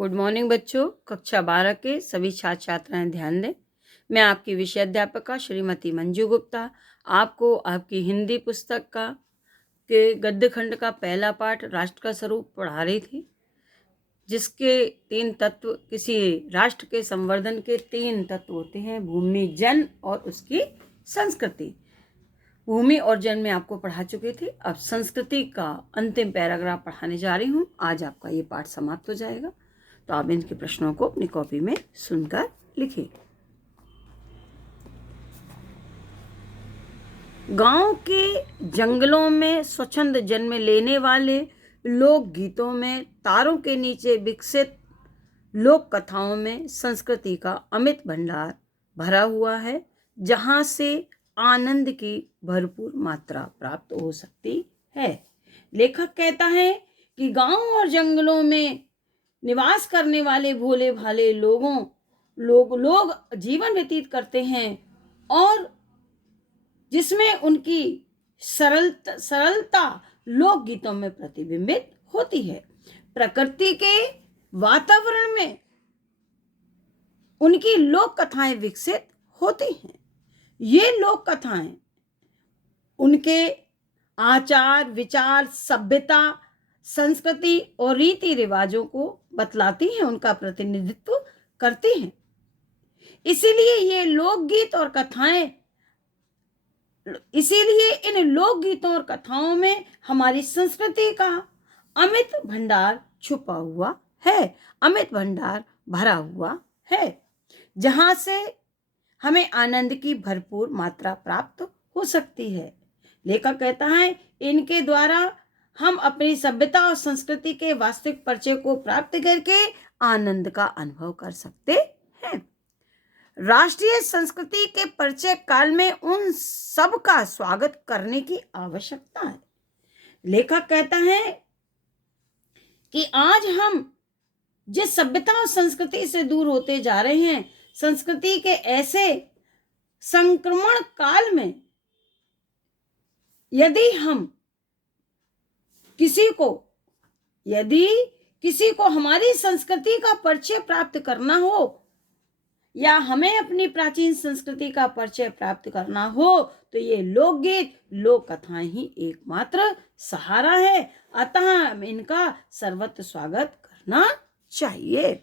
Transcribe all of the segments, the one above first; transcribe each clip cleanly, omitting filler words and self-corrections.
Good morning बच्चों। कक्षा 12 के सभी छात्र छात्राएं ध्यान दें। मैं आपकी विषय अध्यापिका श्रीमती मंजू गुप्ता आपको आपकी हिंदी पुस्तक के गद्य खंड का पहला पाठ राष्ट्र का स्वरूप पढ़ा रही थी, जिसके 3 तत्व, किसी राष्ट्र के संवर्धन के 3 तत्व होते हैं: भूमि, जन और उसकी संस्कृति। भूमि और जन में आपको पढ़ा चुके थे। अब संस्कृति का अंतिम पैराग्राफ पढ़ाने जा रही हूँ। आज आपका ये पाठ समाप्त हो जाएगा, तो आप इनके प्रश्नों को अपनी कॉपी में सुनकर लिखिए। गांव के जंगलों में स्वच्छंद जन्म लेने वाले लोक गीतों में, तारों के नीचे विकसित लोक कथाओं में संस्कृति का अमित भंडार भरा हुआ है, जहां से आनंद की भरपूर मात्रा प्राप्त हो सकती है। लेखक कहता है कि गांव और जंगलों में निवास करने वाले भोले भाले लोग जीवन व्यतीत करते हैं, और जिसमें उनकी सरलता लोकगीतों में प्रतिबिंबित होती है। प्रकृति के वातावरण में उनकी लोक कथाएं विकसित होती हैं। ये लोक कथाएं उनके आचार विचार, सभ्यता, संस्कृति और रीति रिवाजों को बतलाती हैं, उनका प्रतिनिधित्व करती हैं। इसीलिए इन लोकगीतों और कथाओं में हमारी संस्कृति का अमित भंडार छुपा हुआ है, अमित भंडार भरा हुआ है, जहां से हमें आनंद की भरपूर मात्रा प्राप्त हो सकती है। लेखक कहता है, इनके द्वारा हम अपनी सभ्यता और संस्कृति के वास्तविक परिचय को प्राप्त करके आनंद का अनुभव कर सकते हैं। राष्ट्रीय संस्कृति के परिचय काल में उन सब का स्वागत करने की आवश्यकता है। लेखक कहता है कि आज हम जिस सभ्यता और संस्कृति से दूर होते जा रहे हैं, संस्कृति के ऐसे संक्रमण काल में यदि किसी को हमारी संस्कृति का परिचय प्राप्त करना हो, या हमें अपनी प्राचीन संस्कृति का परिचय प्राप्त करना हो, तो ये लोकगीत, लोक कथाएं ही एकमात्र सहारा है। अतः हम इनका सर्वत्र स्वागत करना चाहिए।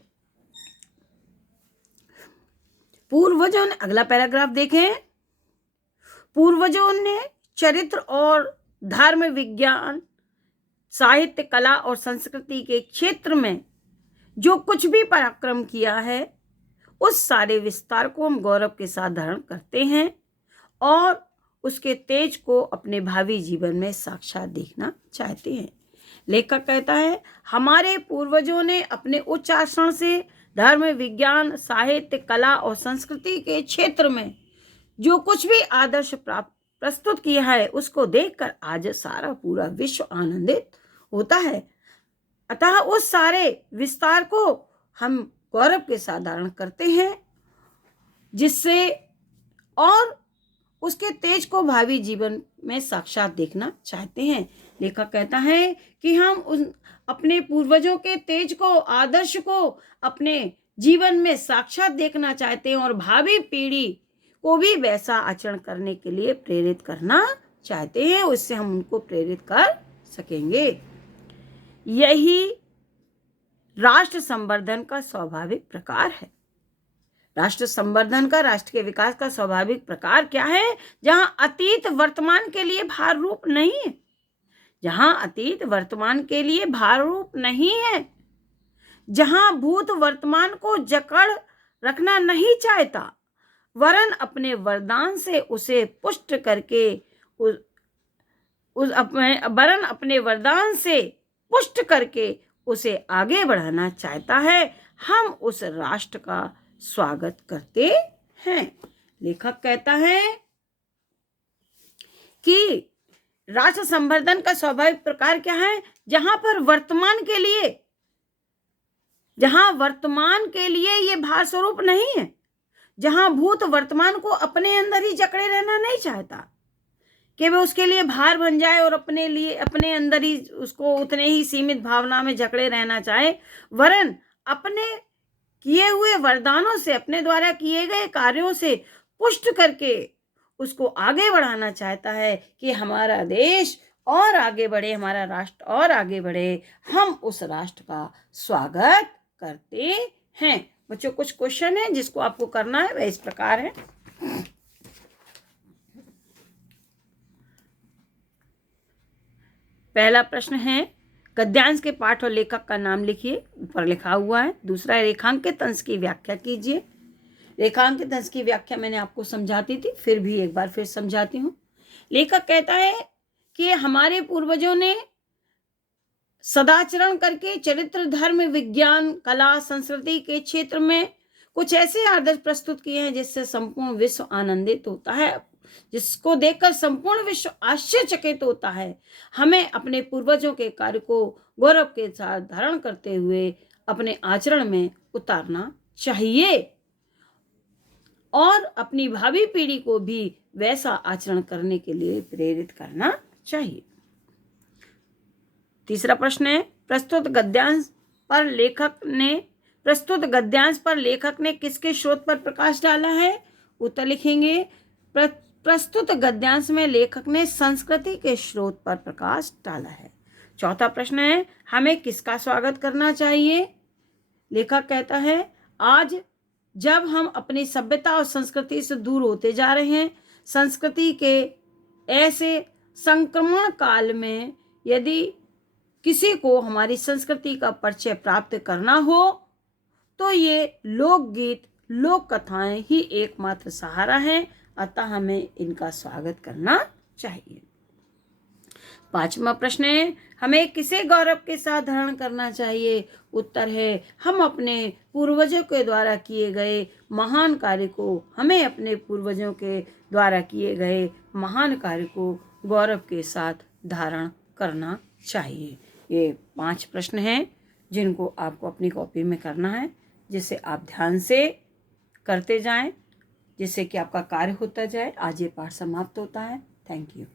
पूर्वजों ने, अगला पैराग्राफ देखें। पूर्वजों ने चरित्र और धर्म, विज्ञान, साहित्य, कला और संस्कृति के क्षेत्र में जो कुछ भी पराक्रम किया है, उस सारे विस्तार को हम गौरव के साथ धारण करते हैं और उसके तेज को अपने भावी जीवन में साक्षात देखना चाहते हैं। लेखक कहता है, हमारे पूर्वजों ने अपने उच्च आचरण से धर्म, विज्ञान, साहित्य, कला और संस्कृति के क्षेत्र में जो कुछ भी आदर्श प्रस्तुत किया है, उसको देखकर आज सारा पूरा विश्व आनंदित होता है। अतः उस सारे विस्तार को हम गौरव के साथ धारण करते हैं, जिससे और उसके तेज को भावी जीवन में साक्षात देखना चाहते हैं। लेखक कहता है कि हम अपने पूर्वजों के तेज को, आदर्श को अपने जीवन में साक्षात देखना चाहते हैं और भावी पीढ़ी को भी वैसा आचरण करने के लिए प्रेरित करना चाहते हैं। उससे हम उनको प्रेरित कर सकेंगे। यही राष्ट्र संवर्धन का स्वाभाविक प्रकार है। राष्ट्र संवर्धन का, राष्ट्र के विकास का स्वाभाविक प्रकार क्या है? जहां अतीत वर्तमान के लिए भार रूप नहीं है, जहां अतीत वर्तमान के लिए भार रूप नहीं है, जहां भूत वर्तमान को जकड़ रखना नहीं चाहता, वरन अपने वरदान से उसे पुष्ट करके उसे आगे बढ़ाना चाहता है, हम उस राष्ट्र का स्वागत करते हैं। लेखक कहता है कि राष्ट्र संवर्धन का स्वाभाविक प्रकार क्या है? जहां वर्तमान के लिए ये भार स्वरूप नहीं है, जहां भूत वर्तमान को अपने अंदर ही जकड़े रहना नहीं चाहता कि वह उसके लिए भार बन जाए और अपने अंदर ही उसको उतने ही सीमित भावना में जकड़े रहना चाहे, वरन अपने किए हुए वरदानों से, अपने द्वारा किए गए कार्यों से पुष्ट करके उसको आगे बढ़ाना चाहता है कि हमारा देश और आगे बढ़े, हमारा राष्ट्र और आगे बढ़े। हम उस राष्ट्र का स्वागत करते हैं। बच्चों, कुछ क्वेश्चन है जिसको आपको करना है, वह इस प्रकार है। पहला प्रश्न है, गद्यांश के पाठ और लेखक का नाम लिखिए, ऊपर लिखा हुआ है। दूसरा है, रेखांकित अंश की व्याख्या कीजिए। रेखांकित अंश की व्याख्या मैंने आपको समझाती थी, फिर भी एक बार फिर समझाती हूँ। लेखक कहता है कि हमारे पूर्वजों ने सदाचरण करके चरित्र, धर्म, विज्ञान, कला, संस्कृति के क्षेत्र में कुछ ऐसे आदर्श प्रस्तुत किए हैं जिससे संपूर्ण विश्व आनंदित होता है, जिसको देखकर संपूर्ण विश्व आश्चर्यचकित होता है। हमें अपने पूर्वजों के कार्य को गौरव के साथ धारण करते हुए अपने आचरण में उतारना चाहिए और अपनी भावी पीढ़ी को भी वैसा आचरण करने के लिए प्रेरित करना चाहिए। तीसरा प्रश्न है, प्रस्तुत गद्यांश पर लेखक ने किसके शोध पर प्रकाश डाला है? उत्तर लिखेंगे, प्रस्तुत गद्यांश में लेखक ने संस्कृति के स्रोत पर प्रकाश डाला है। चौथा प्रश्न है, हमें किसका स्वागत करना चाहिए? लेखक कहता है, आज जब हम अपनी सभ्यता और संस्कृति से दूर होते जा रहे हैं, संस्कृति के ऐसे संक्रमण काल में यदि किसी को हमारी संस्कृति का परिचय प्राप्त करना हो तो ये लोकगीत, लोक कथाएं ही एकमात्र सहारा है, अतः हमें इनका स्वागत करना चाहिए। पांचवा प्रश्न है, हमें किसे गौरव के साथ धारण करना चाहिए? उत्तर है, हम अपने पूर्वजों के द्वारा किए गए महान कार्य को, हमें अपने पूर्वजों के द्वारा किए गए महान कार्य को गौरव के साथ धारण करना चाहिए। ये 5 प्रश्न हैं जिनको आपको अपनी कॉपी में करना है, जिसे आप ध्यान से करते जाएं, जिससे कि आपका कार्य होता जाए। आज ये पाठ समाप्त होता है। Thank you.